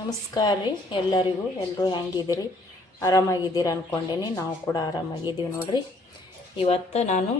ನಮಸ್ಕಾರ ರೀ ಎಲ್ಲರಿಗೂ. ಎಲ್ಲರೂ ಹೆಂಗಿದ್ದೀರಿ? ಆರಾಮಾಗಿದ್ದೀರಿ ಅಂದ್ಕೊಂಡೇನಿ. ನಾವು ಕೂಡ ಆರಾಮಾಗಿದ್ದೀವಿ ನೋಡ್ರಿ. ಇವತ್ತು ನಾನು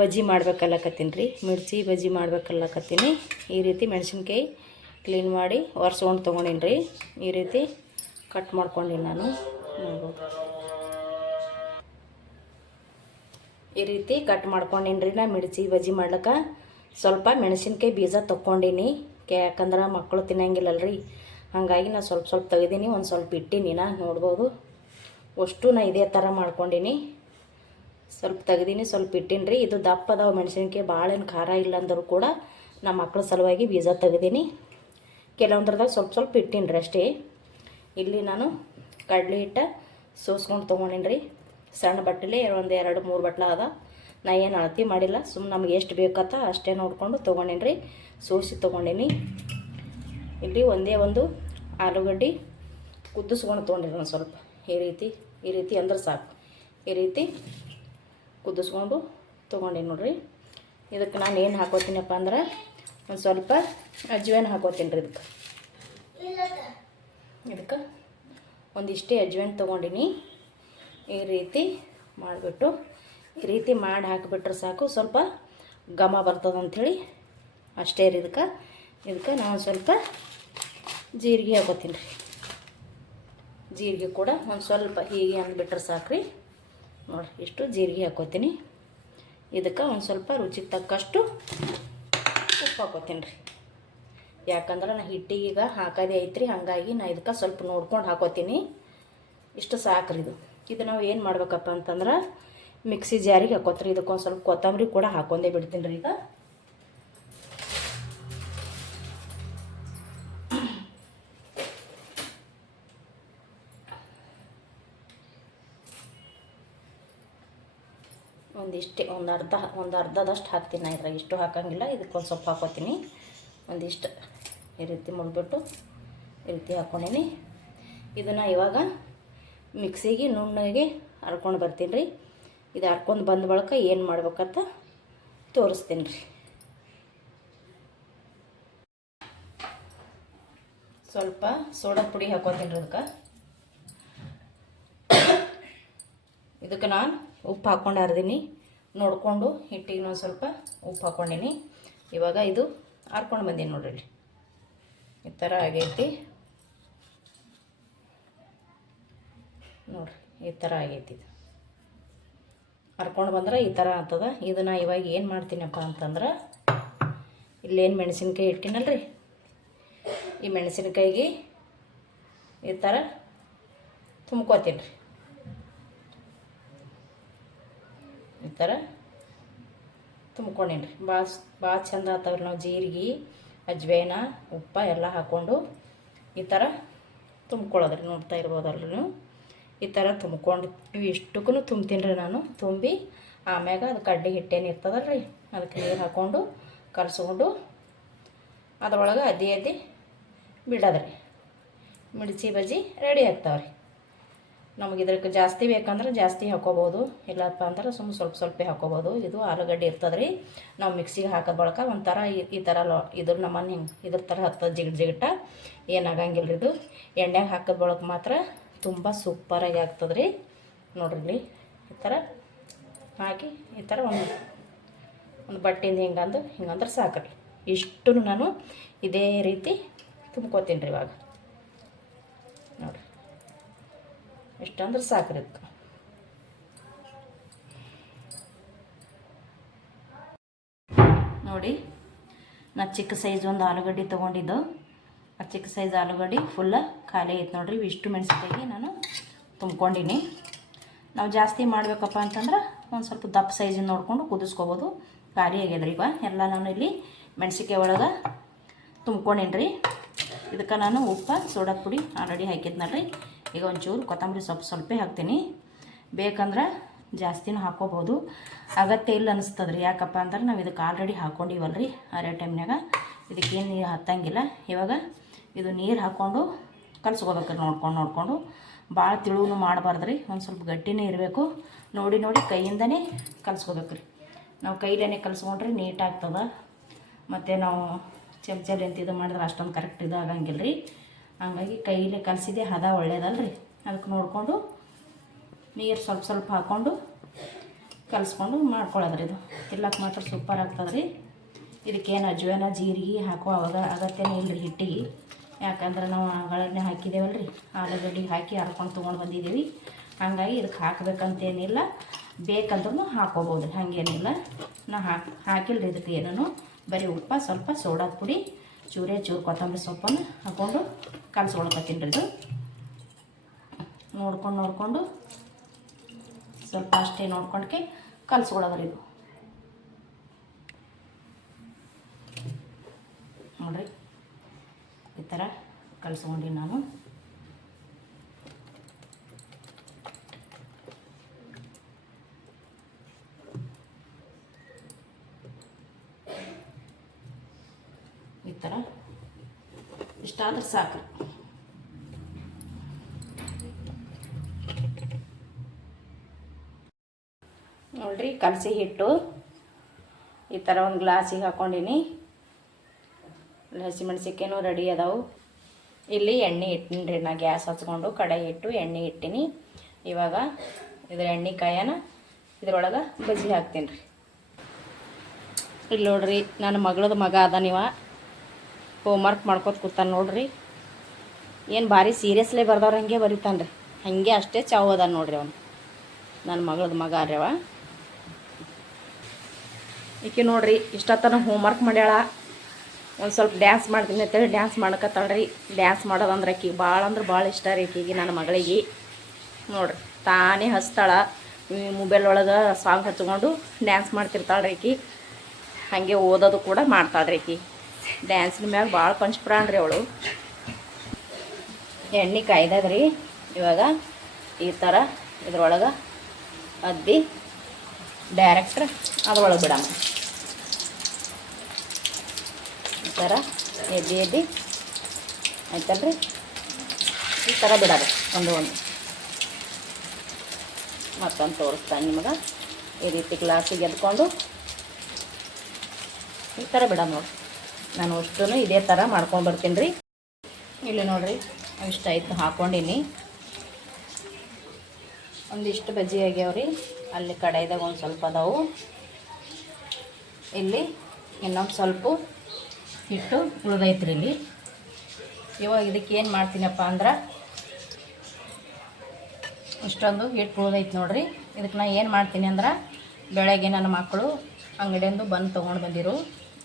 ಬಜ್ಜಿ ಮಾಡ್ಬೇಕಲ್ಲಕತ್ತೀನಿ ರೀ, ಮಿರ್ಚಿ ಬಜ್ಜಿ ಮಾಡ್ಬೇಕಲ್ಲಕತ್ತೀನಿ. ಈ ರೀತಿ ಮೆಣಸಿನ್ಕಾಯಿ ಕ್ಲೀನ್ ಮಾಡಿ ಒರೆಸ್ಕೊಂಡು ತೊಗೊಂಡೀನಿ ರೀ. ಈ ರೀತಿ ಕಟ್ ಮಾಡ್ಕೊಂಡೀನಿ ನಾನು. ನೋಡ್ಬೋದು, ಈ ರೀತಿ ಕಟ್ ಮಾಡ್ಕೊಂಡೀನಿ ರೀ. ನಾ ಮಿರ್ಚಿ ಬಜ್ಜಿ ಮಾಡ್ಲಿಕ್ಕೆ ಸ್ವಲ್ಪ ಮೆಣಸಿನ್ಕಾಯಿ ಬೀಜ ತೊಗೊಂಡೀನಿ. ಯಾಕಂದ್ರೆ ಮಕ್ಕಳು ತಿನ್ನಂಗಿಲ್ಲಲ್ರಿ, ಹಾಗಾಗಿ ನಾನು ಸ್ವಲ್ಪ ಸ್ವಲ್ಪ ತೆಗ್ದೀನಿ, ಒಂದು ಸ್ವಲ್ಪ ಇಟ್ಟೀನಿ. ನಾ ನೋಡ್ಬೋದು, ಅಷ್ಟು ನಾ ಇದೇ ಥರ ಮಾಡ್ಕೊಂಡೀನಿ. ಸ್ವಲ್ಪ ತೆಗ್ದೀನಿ, ಸ್ವಲ್ಪ ಇಟ್ಟೀನಿ ರೀ. ಇದು ದಪ್ಪ ಅದಾವೆ ಮೆಣಸಿನ್ಕಾಯಿ, ಭಾಳೇನು ಖಾರ ಇಲ್ಲ ಅಂದರೂ ಕೂಡ ನಮ್ಮ ಮಕ್ಕಳ ಸಲುವಾಗಿ ಬೀಜ ತೆಗ್ದೀನಿ. ಕೆಲವೊಂದ್ರದಾಗ ಸ್ವಲ್ಪ ಸ್ವಲ್ಪ ಇಟ್ಟೀನಿ ರೀ ಅಷ್ಟೇ. ಇಲ್ಲಿ ನಾನು ಕಡಲೆ ಹಿಟ್ಟು ಸೋಸ್ಕೊಂಡು ತೊಗೊಂಡೀನಿ ರೀ. ಸಣ್ಣ ಬಟ್ಟಲೆ ಒಂದು 2-3 ಬಟ್ಲ ಅದ. ನಾ ಏನು ಅಳತಿ ಮಾಡಿಲ್ಲ, ಸುಮ್ಮನೆ ನಮ್ಗೆ ಎಷ್ಟು ಬೇಕತ್ತ ಅಷ್ಟೇ ನೋಡಿಕೊಂಡು ತೊಗೊಂಡೀನಿ ರೀ. ಸೋಸಿ ತೊಗೊಂಡೀನಿ. ಇಲ್ಲಿ ಒಂದೇ ಒಂದು ಆಲೂಗಡ್ಡೆ ಕುದಿಸ್ಕೊಂಡು ತೊಗೊಂಡಿರಿ ನಾನು ಸ್ವಲ್ಪ. ಈ ರೀತಿ ಅಂದ್ರೆ ಸಾಕು. ಈ ರೀತಿ ಕುದಿಸ್ಕೊಂಡು ತೊಗೊಂಡೀನಿ ನೋಡ್ರಿ. ಇದಕ್ಕೆ ನಾನು ಏನು ಹಾಕೋತೀನಪ್ಪ ಅಂದ್ರೆ ಒಂದು ಸ್ವಲ್ಪ ಅಜ್ವಾನ ಹಾಕೋತೀನಿ ರೀ. ಇದಕ್ಕೆ ಒಂದಿಷ್ಟೇ ಅಜ್ವಾನ ತೊಗೊಂಡಿನಿ. ಈ ರೀತಿ ಮಾಡಿಬಿಟ್ಟು ಈ ರೀತಿ ಮಾಡಿ ಹಾಕಿಬಿಟ್ರೆ ಸಾಕು, ಸ್ವಲ್ಪ ಘಮ ಬರ್ತದೆ ಅಂಥೇಳಿ ಅಷ್ಟೇ ರೀ. ಇದಕ್ಕೆ ನಾನು ಸ್ವಲ್ಪ ಜೀರಿಗೆ ಹಾಕೋತೀನಿ ರೀ. ಜೀರಿಗೆ ಕೂಡ ಒಂದು ಸ್ವಲ್ಪ ಹೀಗೆ ಅಂದ್ಬಿಟ್ರೆ ಸಾಕ್ರಿ. ನೋಡಿ, ಇಷ್ಟು ಜೀರಿಗೆ ಹಾಕೋತೀನಿ. ಇದಕ್ಕೆ ಒಂದು ಸ್ವಲ್ಪ ರುಚಿಗೆ ತಕ್ಕಷ್ಟು ಉಪ್ಪು ಹಾಕೋತೀನಿ ರೀ. ಯಾಕಂದ್ರೆ ನಾ ಹಿಟ್ಟಿಗೆ ಈಗ ಹಾಕೋದೇ ಐತ್ರಿ, ಹಾಗಾಗಿ ನಾ ಇದಕ್ಕೆ ಸ್ವಲ್ಪ ನೋಡ್ಕೊಂಡು ಹಾಕೋತೀನಿ. ಇಷ್ಟು ಸಾಕ್ರಿ. ಇದು ನಾವು ಏನು ಮಾಡ್ಬೇಕಪ್ಪ ಅಂತಂದ್ರೆ ಮಿಕ್ಸಿ ಜಾರಿಗೆ ಹಾಕೋತ್ರಿ. ಇದಕ್ಕೊಂದು ಸ್ವಲ್ಪ ಕೊತ್ತಂಬರಿ ಕೂಡ ಹಾಕೊಂಡೇ ಬಿಡ್ತೀನಿ ರೀ. ಈಗ ಒಂದಿಷ್ಟೇ ಒಂದು ಅರ್ಧದಷ್ಟು ಹಾಕ್ತೀನಿ. ನಾ ಇದ್ರಾಗ ಇಷ್ಟು ಹಾಕೋಂಗಿಲ್ಲ, ಇದಕ್ಕೊಂದು ಸ್ವಲ್ಪ ಹಾಕೋತೀನಿ. ಒಂದಿಷ್ಟು ಈ ರೀತಿ ಮುಡ್ಬಿಟ್ಟು ಈ ರೀತಿ ಹಾಕ್ಕೊಂಡೀನಿ. ಇದನ್ನು ಇವಾಗ ಮಿಕ್ಸಿಗೆ ನುಣ್ಣಗೆ ಹರ್ಕೊಂಡು ಬರ್ತೀನಿ ರೀ. ಇದು ಹರ್ಕೊಂಡು ಬಂದ ಬಳಿಕ ಏನು ಮಾಡ್ಬೇಕಂತ ತೋರಿಸ್ತೀನಿ ರೀ. ಸ್ವಲ್ಪ ಸೋಡಾ ಪುಡಿ ಹಾಕೋತೀನಿ ರೀ. ಇದಕ್ಕೆ ನಾನು ಉಪ್ಪು ಹಾಕ್ಕೊಂಡು ಹರಿದೀನಿ. ನೋಡಿಕೊಂಡು ಹಿಟ್ಟಿಗೆ ಒಂದು ಸ್ವಲ್ಪ ಉಪ್ಪು ಹಾಕ್ಕೊಂಡೀನಿ. ಇವಾಗ ಇದು ಹರ್ಕೊಂಡು ಬಂದೀನಿ ನೋಡ್ರಿ. ಈ ಥರ ಆಗೈತಿ ನೋಡಿರಿ, ಈ ಥರ ಆಗೈತಿ. ಇದು ಹರ್ಕೊಂಡು ಬಂದ್ರೆ ಈ ಥರ ಆಗ್ತದೆ. ಇದನ್ನು ಇವಾಗ ಏನು ಮಾಡ್ತೀನಪ್ಪ ಅಂತಂದ್ರೆ, ಇಲ್ಲೇನು ಮೆಣಸಿನ್ಕಾಯಿ ಇಟ್ಟಿನಲ್ರಿ, ಈ ಮೆಣಸಿನ್ಕಾಯಿಗೆ ಈ ಥರ ತುಂಬ್ಕೋತೀನಿ ರೀ. ಈ ಥರ ತುಂಬ್ಕೊಂಡೀನಿ ರೀ. ಭಾಳ ಚಂದ ಆಗ್ತಾವ್ರಿ. ನಾವು ಜೀರಿಗೆ, ಅಜ್ವೈನ, ಉಪ್ಪು ಎಲ್ಲ ಹಾಕ್ಕೊಂಡು ಈ ಥರ ತುಂಬ್ಕೊಳ್ಳೋದ್ರಿ. ನೋಡ್ತಾ ಇರ್ಬೋದಲ್ರಿ ನೀವು. ಈ ಥರ ತುಂಬ್ಕೊಂಡು ಇಷ್ಟಕ್ಕೂ ತುಂಬ್ತೀನಿ ರೀ ನಾನು. ತುಂಬಿ ಆಮ್ಯಾಗ ಅದು ಕಡ್ಲೆ ಹಿಟ್ಟೇನು ಇರ್ತದಲ್ರಿ, ಅದಕ್ಕೆ ನೀರು ಹಾಕ್ಕೊಂಡು ಕಲಸ್ಕೊಂಡು ಅದ್ರೊಳಗೆ ಅದ್ದಿ ಬಿಡೋದ್ರಿ. ಮಿರ್ಚಿ ಬಜ್ಜಿ ರೆಡಿ ಆಗ್ತಾವ್ರಿ. ನಮಗೆ ಇದಕ್ಕೆ ಜಾಸ್ತಿ ಬೇಕಂದ್ರೆ ಜಾಸ್ತಿ ಹಾಕ್ಕೋಬೋದು, ಇಲ್ಲಪ್ಪ ಅಂದ್ರೆ ಸುಮ್ಮನೆ ಸ್ವಲ್ಪ ಸ್ವಲ್ಪ ಹಾಕ್ಕೋಬೋದು. ಇದು ಆಲೂಗಡ್ಡೆ ಇರ್ತದೆ ರೀ. ನಾವು ಮಿಕ್ಸಿಗೆ ಹಾಕೋದ್ ಬಳಕ ಒಂಥರ ಈ ಥರ ಇದ್ರ ನಮ್ಮನ್ನು ಹಿಂಗೆ ಇದ್ರ ಥರ ಹತ್ತದ ಜಿಗಟ ಏನಾಗಂಗಿಲ್ಲ ರೀ. ಇದು ಎಣ್ಣೆಗೆ ಹಾಕೋದ್ ಬಳಕ ಮಾತ್ರ ತುಂಬ ಸೂಪರಾಗಿ ಆಗ್ತದೆ ರೀ. ನೋಡ್ರಿ, ಈ ಥರ ಹಾಕಿ ಈ ಥರ ಒಂದು ಬಟ್ಟೆಯಿಂದ ಹಿಂಗಂದ್ರೆ ಸಾಕ್ರಿ. ಇಷ್ಟು ನಾನು ಇದೇ ರೀತಿ ತುಂಬ್ಕೋತೀನಿ ರೀ. ಇವಾಗ ನೋಡಿರಿ, ಇಷ್ಟಂದ್ರೆ ಸಾಕ್ರಿ. ಇದಕ್ಕೆ ನೋಡಿ, ನಾ ಚಿಕ್ಕ ಸೈಜ್ ಒಂದು ಆಲೂಗಡ್ಡೆ ತೊಗೊಂಡಿದ್ದು. ಆ ಚಿಕ್ಕ ಸೈಜ್ ಆಲೂಗಡ್ಡೆ ಫುಲ್ಲ ಖಾಲಿ ಐತೆ ನೋಡ್ರಿ. ಇಷ್ಟು ಮೆಣಸಿನ್ಕಾಯಿಗೆ ನಾನು ತುಂಬ್ಕೊಂಡೀನಿ. ನಾವು ಜಾಸ್ತಿ ಮಾಡಬೇಕಪ್ಪ ಅಂತಂದ್ರೆ ಒಂದು ಸ್ವಲ್ಪ ದಪ್ಪ ಸೈಜಿನ ನೋಡಿಕೊಂಡು ಕುದಿಸ್ಕೋಬೋದು. ಖಾಲಿ ಆಗ್ಯದ್ರಿ. ಈಗ ಎಲ್ಲ ನಾನು ಇಲ್ಲಿ ಮೆಣಸಿನ್ಕಾಯಿ ಒಳಗೆ ತುಂಬ್ಕೊಂಡೀನಿ ರೀ. ಇದಕ್ಕೆ ನಾನು ಉಪ್ಪು, ಸೋಡಾ ಪುಡಿ ಆಲ್ರೆಡಿ ಹಾಕಿದ್ನಲ್ರಿ. ಈಗ ಒಂಚೂರು ಕೊತ್ತಂಬರಿ ಸ್ವಲ್ಪ ಹಾಕ್ತೀನಿ. ಬೇಕಂದ್ರೆ ಜಾಸ್ತಿನೂ ಹಾಕ್ಕೋಬೋದು, ಅಗತ್ಯ ಇಲ್ಲ ಅನಿಸ್ತದ್ರಿ. ಯಾಕಪ್ಪ ಅಂದ್ರೆ ನಾವು ಇದಕ್ಕೆ ಆಲ್ರೆಡಿ ಹಾಕ್ಕೊಂಡಿವಲ್ರಿ ಅರೆ ಟೈಮ್ನಾಗ. ಇದಕ್ಕೇನು ನೀರು ಹತ್ತಂಗಿಲ್ಲ. ಇವಾಗ ಇದು ನೀರು ಹಾಕ್ಕೊಂಡು ಕಲಸ್ಕೋಬೇಕ್ರಿ. ನೋಡ್ಕೊಂಡು ಭಾಳ ತಿಳುವೂ ಮಾಡಬಾರ್ದ್ರಿ, ಒಂದು ಸ್ವಲ್ಪ ಗಟ್ಟಿನೇ ಇರಬೇಕು. ನೋಡಿ ಕೈಯಿಂದನೇ ಕಲಸ್ಕೋಬೇಕ್ರಿ. ನಾವು ಕೈಲೇ ಕಲಸ್ಕೊಂಡ್ರೆ ನೀಟಾಗ್ತದೆ. ಮತ್ತು ನಾವು ಚಮಚಲ್ಲಿ ಇದು ಮಾಡಿದ್ರೆ ಅಷ್ಟೊಂದು ಕರೆಕ್ಟ್ ಇದು ಆಗಂಗಿಲ್ಲ ರೀ. ಹಾಗಾಗಿ ಕೈಲೇ ಕಲಸಿದೆ ಹದ ಒಳ್ಳೇದಲ್ರಿ. ಅದಕ್ಕೆ ನೋಡಿಕೊಂಡು ನೀರು ಸ್ವಲ್ಪ ಸ್ವಲ್ಪ ಹಾಕ್ಕೊಂಡು ಕಲಿಸ್ಕೊಂಡು ಮಾಡ್ಕೊಳ್ಳೋದ್ರಿ. ಇದು ತಿರ್ಲಕ್ಕೆ ಮಾತ್ರ ಸೂಪರ್ ಆಗ್ತದ್ರಿ. ಇದಕ್ಕೇನು ಅಜ್ವಾನ ಜೀರಿಗೆ ಹಾಕೋ ಅಗತ್ಯನೇ ಇಲ್ಲರಿ ಹಿಟ್ಟಿಗೆ. ಯಾಕಂದ್ರೆ ನಾವು ಆಗಳನ್ನೇ ಹಾಕಿದ್ದೇವಲ್ರಿ, ಆಲೂಗಡ್ಡೆ ಹಾಕಿ ಹರ್ಕೊಂಡು ತೊಗೊಂಡು ಬಂದಿದ್ದೀವಿ. ಹಾಗಾಗಿ ಇದಕ್ಕೆ ಹಾಕಬೇಕಂತೇನಿಲ್ಲ, ಬೇಕಂದ್ರೂ ಹಾಕ್ಕೋಬೋದು, ಹಾಗೇನಿಲ್ಲ. ನಾ ಹಾಕಿಲ್ರಿ ಇದಕ್ಕೆ ಏನೂ. ಬರೀ ಉಪ್ಪು, ಸ್ವಲ್ಪ ಸೋಡಾದ ಪುಡಿ, ಚೂರು ಕೊತ್ತಂಬರಿ ಸೊಪ್ಪನ್ನು ಹಾಕ್ಕೊಂಡು ಕಲಸ್ಕೊಳ್ಕತ್ತೀನಿ ರೀ. ಇದು ನೋಡ್ಕೊಂಡು ಸ್ವಲ್ಪ ಅಷ್ಟೇ ನೋಡ್ಕೊಂಡ್ಕೆ ಕಲಸ್ಕೊಳ್ಳೋದ್ರಿ. ಇದು ನೋಡಿರಿ, ಈ ಥರ ಕಲಸ್ಕೊಂಡು ನಾನು ಈ ಥರ ಇಷ್ಟಾದ್ರೆ ಸಾಕು. ನೋಡಿರಿ, ಕಲಸಿ ಹಿಟ್ಟು ಈ ಥರ ಒಂದು ಗ್ಲಾಸಿಗೆ ಹಾಕ್ಕೊಂಡೀನಿ. ಹಸಿಮೆಣ್ಸಿಕಾಯಿನೂ ರೆಡಿ ಅದಾವು. ಇಲ್ಲಿ ಎಣ್ಣೆ ಇಟ್ಟಿನಿ ರೀ, ನಾ ಗ್ಯಾಸ್ ಹಚ್ಕೊಂಡು ಕಡಾಯಿ ಇಟ್ಟು ಎಣ್ಣೆ ಇಟ್ಟಿನಿ. ಇವಾಗ ಇದ್ರ ಎಣ್ಣೆ ಕಾಯನ ಇದ್ರೊಳಗೆ ಬಜ್ಜಿ ಹಾಕ್ತೀನಿ ರೀ. ಇಲ್ಲಿ ನೋಡ್ರಿ, ನನ್ನ ಮಗಳದ ಮಗ ಅದ, ನೀವ ಹೋಮ್ವರ್ಕ್ ಮಾಡ್ಕೊತ ಕೂತಾನೆ ನೋಡ್ರಿ. ಏನು ಭಾರಿ ಸೀರಿಯಸ್ಲಿ ಬರ್ದವ್ರು ಹಂಗೆ ಬರೀತಾನೆ ರೀ, ಹಾಗೆ ಅಷ್ಟೇ ಚಾವು ಅದ ನೋಡ್ರಿ. ಅವನು ನನ್ನ ಮಗಳದ ಮಗ ಅರ್ಯವ. ಈಕೆ ನೋಡ್ರಿ ಇಷ್ಟೊತ್ತನ ಹೋಮ್ವರ್ಕ್ ಮಾಡ್ಯಾಳ. ಒಂದು ಸ್ವಲ್ಪ ಡ್ಯಾನ್ಸ್ ಮಾಡ್ತೀನಿ ಅಂತೇಳಿ ಡ್ಯಾನ್ಸ್ ಮಾಡ್ಕತ್ತಾಳ್ರಿ. ಡ್ಯಾನ್ಸ್ ಮಾಡೋದಂದ್ರೆ ಆಕಿಗೆ ಭಾಳ ಅಂದ್ರೆ ಭಾಳ ಇಷ್ಟ ರೀ ಆಕಿಗೆ, ನನ್ನ ಮಗಳಿಗೆ. ನೋಡ್ರಿ, ತಾನೇ ಹಚ್ತಾಳ, ಮೊಬೈಲ್ ಒಳಗೆ ಸಾಂಗ್ ಹಚ್ಕೊಂಡು ಡ್ಯಾನ್ಸ್ ಮಾಡ್ತಿರ್ತಾಳ್ರಿ ಆಕಿ. ಹಾಗೆ ಓದೋದು ಕೂಡ ಮಾಡ್ತಾಳ್ರಿ ಆಕಿ. ಡ್ಯಾನ್ಸಿನ ಮ್ಯಾಗ ಭಾಳ ಪಂಚ್ಪ್ರಾಣ ರೀ ಅವಳು. ಎಣ್ಣೆ ಕಾಯ್ದದ್ರಿ. ಇವಾಗ ಈ ಥರ ಇದ್ರೊಳಗೆ ಅದ್ದಿ ಡೈರೆಕ್ಟ್ರ್ ಅದ್ರೊಳಗೆ ಬಿಡಮ್ಮ. ಈ ಥರ ಎದ್ದಿ ಆಯ್ತಲ್ರಿ, ಈ ಥರ ಬಿಡೋದು. ಒಂದು ಮತ್ತೊಂದು ತೋರಿಸ್ತಾನೆ ನಿಮಗೆ. ಈ ರೀತಿ ಗ್ಲಾಸಿಗೆ ಎದ್ಕೊಂಡು ಈ ಥರ ಬಿಡ ನೋಡಿ. ನಾನು ಅಷ್ಟೂ ಇದೇ ಥರ ಮಾಡ್ಕೊಂಡು ಬರ್ತೀನಿ ರೀ. ಇಲ್ಲಿ ನೋಡಿರಿ, ಇಷ್ಟ ಆಯ್ತು ಹಾಕ್ಕೊಂಡೀನಿ. ಒಂದಿಷ್ಟು ಬಜ್ಜಿ ಆಗ್ಯಾವ್ರಿ. ಅಲ್ಲಿ ಕಡಾಯಿದಾಗ ಒಂದು ಸ್ವಲ್ಪ ಅದಾವು. ಇಲ್ಲಿ ಇನ್ನೊಂದು ಸ್ವಲ್ಪ ಹಿಟ್ಟು ಉಳಿದೈತ್ರಿ ಇಲ್ಲಿ. ಇವಾಗ ಇದಕ್ಕೆ ಏನು ಮಾಡ್ತೀನಪ್ಪ ಅಂದ್ರೆ, ಇಷ್ಟೊಂದು ಹಿಟ್ಟು ಉಳಿದೈತೆ ನೋಡಿರಿ. ಇದಕ್ಕೆ ನಾನು ಏನು ಮಾಡ್ತೀನಿ ಅಂದ್ರೆ, ಬೆಳಗ್ಗೆ ನನ್ನ ಮಕ್ಕಳು ಅಂಗಡಿಯಿಂದ ಬನ್ ತೊಗೊಂಡು ಬಂದಿರು.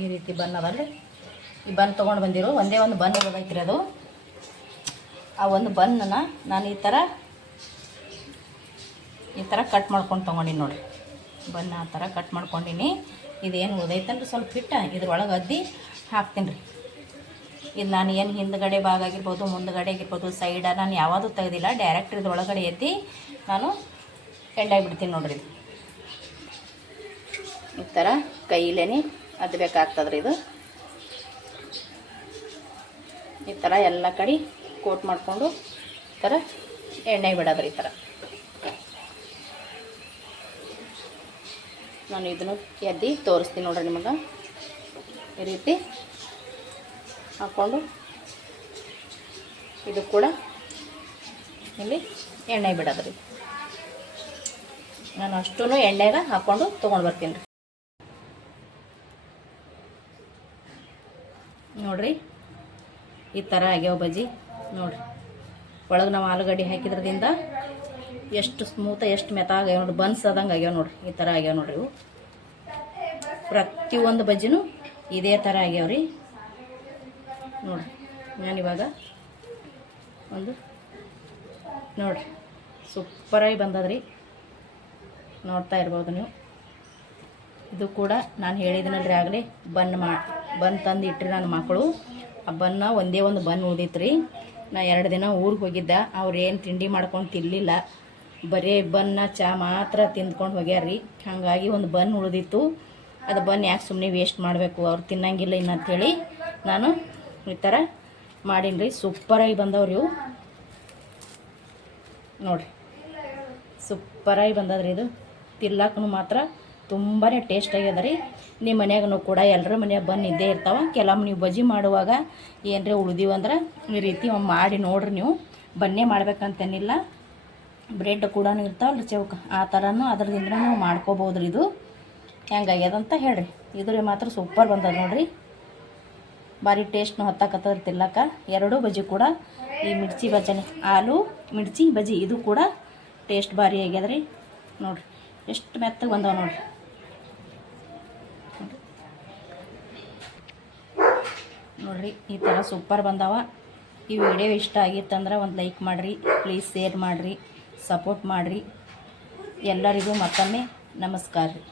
ಈ ರೀತಿ ಬನ್ ಅದಲ್ರಿ, ಈ ಬನ್ ತೊಗೊಂಡು ಬಂದಿರು. ಒಂದೇ ಒಂದು ಬನ್ ಉಳಿದೈತ್ರಿ ಅದು. ಆ ಒಂದು ಬನ್ನನ್ನು ನಾನು ಈ ಥರ ಕಟ್ ಮಾಡ್ಕೊಂಡು ತೊಗೊಂಡಿನಿ ನೋಡಿರಿ. ಬನ್ನ ಆ ಥರ ಕಟ್ ಮಾಡ್ಕೊಂಡಿನಿ. ಇದೇನು ಉಳಿದೈತಲ್ರಿ ಸ್ವಲ್ಪ ಹಿಟ್ಟು ಇದ್ರೊಳಗೆ ಅದ್ದಿ ಹಾಕ್ತೀನಿ ರೀ. ಇದು ನಾನು ಏನು ಹಿಂದ್ಗಡೆ ಭಾಗ ಆಗಿರ್ಬೋದು, ಮುಂದ್ಗಡೆ ಆಗಿರ್ಬೋದು, ಸೈಡ ನಾನು ಯಾವುದು ತೆಗೆದಿಲ್ಲ. ಡೈರೆಕ್ಟ್ ಇದ್ರೊಳಗಡೆ ಎತ್ತಿ ನಾನು ಎಣ್ಣೆ ಬಿಡ್ತೀನಿ ನೋಡಿರಿ. ಈ ಥರ ಕೈಲೇನೆ ಅದ್ಬೇಕಾಗ್ತದ್ರಿ. ಇದು ಈ ಥರ ಎಲ್ಲ ಕಡೆ ಕೋಟ್ ಮಾಡಿಕೊಂಡು ಈ ಥರ ಎಣ್ಣೆ ಬಿಡೋದ್ರಿ. ಈ ಥರ ನಾನು ಇದನ್ನು ಎದ್ದಿ ತೋರಿಸ್ತೀನಿ ನೋಡ್ರಿ ನಿಮಗೆ. ಈ ರೀತಿ ಹಾಕ್ಕೊಂಡು ಇದು ಕೂಡ ಇಲ್ಲಿ ಎಣ್ಣೆ ಬಿಡೋದ್ರಿ. ನಾನು ಅಷ್ಟೂ ಎಣ್ಣೆಗೆ ಹಾಕ್ಕೊಂಡು ತೊಗೊಂಡು ಬರ್ತೀನಿ ರೀ. ನೋಡಿರಿ, ಈ ಥರ ಆಗ್ಯಾವ ಬಜ್ಜಿ ನೋಡಿರಿ. ಒಳಗೆ ನಾವು ಆಲೂಗಡ್ಡೆ ಹಾಕಿದ್ರದಿಂದ ಎಷ್ಟು ಸ್ಮೂತ, ಎಷ್ಟು ಮೆತ್ತಾಗ್ಯಾವ ನೋಡಿರಿ. ಬನ್ಸ್ ಆದಂಗೆ ಆಗ್ಯಾವ ನೋಡಿರಿ. ಈ ಥರ ಆಗ್ಯಾವ ನೋಡಿರಿ. ಇವು ಪ್ರತಿಯೊಂದು ಬಜ್ಜಿನೂ ಇದೇ ಥರ ಆಗ್ಯಾವ್ರಿ ನೋಡಿರಿ. ನಾನಿವಾಗ ಒಂದು ನೋಡಿರಿ ಸೂಪರಾಗಿ ಬಂದದ್ರಿ. ನೋಡ್ತಾ ಇರ್ಬೋದು ನೀವು. ಇದು ಕೂಡ ನಾನು ಹೇಳಿದ್ದೀನಲ್ರಿ ಆಗಲೇ, ಬನ್ ತಂದು ಇಟ್ರಿ ನನ್ನ ಮಕ್ಕಳು. ಆ ಬನ್ನ ಒಂದೇ ಒಂದು ಬನ್ ಉಳಿದಿತ್ತು ರೀ. ನಾ 2 ದಿನ ಊರಿಗೆ ಹೋಗಿದ್ದೆ. ಅವ್ರು ಏನು ತಿಂಡಿ ಮಾಡ್ಕೊಂಡು ತಿನ್ನಲಿಲ್ಲ, ಬರೀ ಬನ್ನ ಚಾ ಮಾತ್ರ ತಿಂದ್ಕೊಂಡು ಹೋಗ್ಯಾರ್ರಿ. ಹಾಗಾಗಿ ಒಂದು ಬನ್ ಉಳಿದಿತ್ತು. ಅದು ಬನ್ ಯಾಕೆ ಸುಮ್ಮನೆ ವೇಸ್ಟ್ ಮಾಡಬೇಕು, ಅವ್ರು ತಿನ್ನಂಗಿಲ್ಲ ಇನ್ನಂಥೇಳಿ ನಾನು ಈ ಥರ ಮಾಡೀನಿ ರೀ. ಸೂಪರಾಗಿ ಬಂದವ್ರಿ ಇವು ನೋಡಿರಿ. ಸೂಪರಾಗಿ ಬಂದದ್ರಿ. ಇದು ತಿರ್ಲಾಕೂ ಮಾತ್ರ ತುಂಬಾ ಟೇಸ್ಟ್ ಆಗ್ಯದ ರೀ. ನಿಮ್ಮ ಮನ್ಯಾಗೂ ಕೂಡ ಎಲ್ಲರ ಮನ್ಯಾಗ ಬಂದು ಇದ್ದೇ ಇರ್ತಾವೆ. ಕೆಲವೊಮ್ಮೆ ನೀವು ಬಜ್ಜಿ ಮಾಡುವಾಗ ಏನರೇ ಉಳಿದೀವಂದ್ರೆ ಈ ರೀತಿ ಮಾಡಿ ನೋಡ್ರಿ. ನೀವು ಬನ್ನೇ ಮಾಡ್ಬೇಕಂತೇನಿಲ್ಲ, ಬ್ರೆಡ್ ಕೂಡ ಇರ್ತಾವಲ್ಲ ಚೌಕ, ಆ ಥರನೂ ಅದ್ರದಿಂದ ನಾವು ಮಾಡ್ಕೋಬೋದು ರೀ. ಇದು ಹೆಂಗಾಗ್ಯದಂತ ಹೇಳ್ರಿ. ಇದ್ರ ಮಾತ್ರ ಸೂಪರ್ ಬಂದದ ನೋಡ್ರಿ, ಭಾರಿ ಟೇಸ್ಟ್ನು ಹೊತ್ತಾಕತ್ತದ ತಿನ್ನಕ್ಕ. ಎರಡೂ ಬಜ್ಜಿ ಕೂಡ ಈ ಮಿರ್ಚಿ ಬಜ್ಜಿನೇ, ಆಲೂ ಮಿರ್ಚಿ ಬಜ್ಜಿ ಇದು ಕೂಡ ಟೇಸ್ಟ್ ಭಾರಿ ಆಗ್ಯದ ರೀ. ನೋಡಿರಿ ಎಷ್ಟು ಮೆತ್ತಗೆ ಬಂದವ ನೋಡಿರಿ. ನೋಡಿರಿ ಈ ಥರ ಸೂಪರ್ ಬಂದವ. ಈ ವಿಡಿಯೋ ಇಷ್ಟ ಆಗಿತ್ತಂದ್ರೆ ಒಂದು ಲೈಕ್ ಮಾಡಿರಿ, ಪ್ಲೀಸ್ ಶೇರ್ ಮಾಡಿರಿ, ಸಪೋರ್ಟ್ ಮಾಡಿರಿ. ಎಲ್ಲರಿಗೂ ಮತ್ತೊಮ್ಮೆ ನಮಸ್ಕಾರ ರೀ.